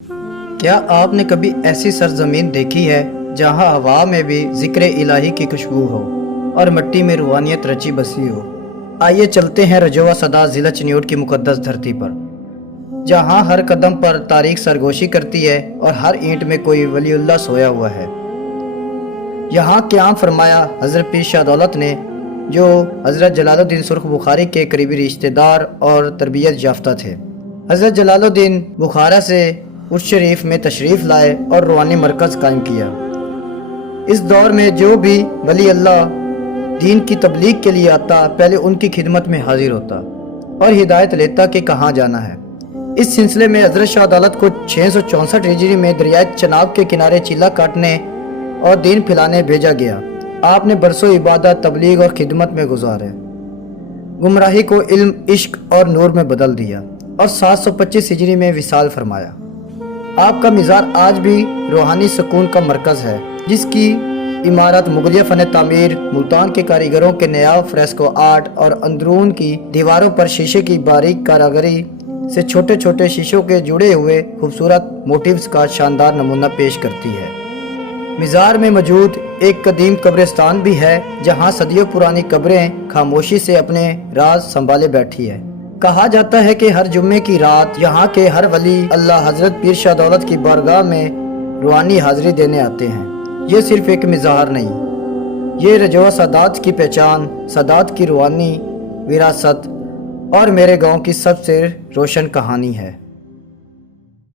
کیا آپ نے کبھی ایسی سرزمین دیکھی ہے جہاں ہوا میں بھی ذکر الہی کی خوشبو ہو اور مٹی میں روحانیت رچی بسی ہو؟ آئیے چلتے ہیں رجوع صدا ضلع چنیوٹ کی مقدس دھرتی پر، جہاں ہر قدم پر تاریخ سرگوشی کرتی ہے اور ہر اینٹ میں کوئی ولی اللہ سویا ہوا ہے۔ یہاں قیام فرمایا حضرت پیر شاہ دولت نے، جو حضرت جلال الدین سرخ بخاری کے قریبی رشتہ دار اور تربیت یافتہ تھے۔ حضرت جلال الدین بخارا سے عرش شریف میں تشریف لائے اور روحانی مرکز قائم کیا۔ اس دور میں جو بھی ولی اللہ دین کی تبلیغ کے لیے آتا، پہلے ان کی خدمت میں حاضر ہوتا اور ہدایت لیتا کہ کہاں جانا ہے۔ اس سلسلے میں حضرت شاہ دولت کو 664 ہجری میں دریائے چناب کے کنارے چیلا کاٹنے اور دین پھیلانے بھیجا گیا۔ آپ نے برسوں عبادت، تبلیغ اور خدمت میں گزارے، گمراہی کو علم، عشق اور نور میں بدل دیا اور 725 ہجری میں وصال فرمایا۔ آپ کا مزار آج بھی روحانی سکون کا مرکز ہے، جس کی عمارت مغلیہ فن تعمیر، ملتان کے کاریگروں کے نیاب فریسکو آرٹ اور اندرون کی دیواروں پر شیشے کی باریک کاریگری سے چھوٹے چھوٹے شیشوں کے جڑے ہوئے خوبصورت موٹیوز کا شاندار نمونہ پیش کرتی ہے۔ مزار میں موجود ایک قدیم قبرستان بھی ہے، جہاں صدیوں پرانی قبریں خاموشی سے اپنے راز سنبھالے بیٹھی ہے۔ کہا جاتا ہے کہ ہر جمعے کی رات یہاں کے ہر ولی اللہ حضرت پیر شاہ دولت کی بارگاہ میں روحانی حاضری دینے آتے ہیں۔ یہ صرف ایک مزار نہیں، یہ رجوع سادات کی پہچان، سادات کی روحانی وراثت اور میرے گاؤں کی سب سے روشن کہانی ہے۔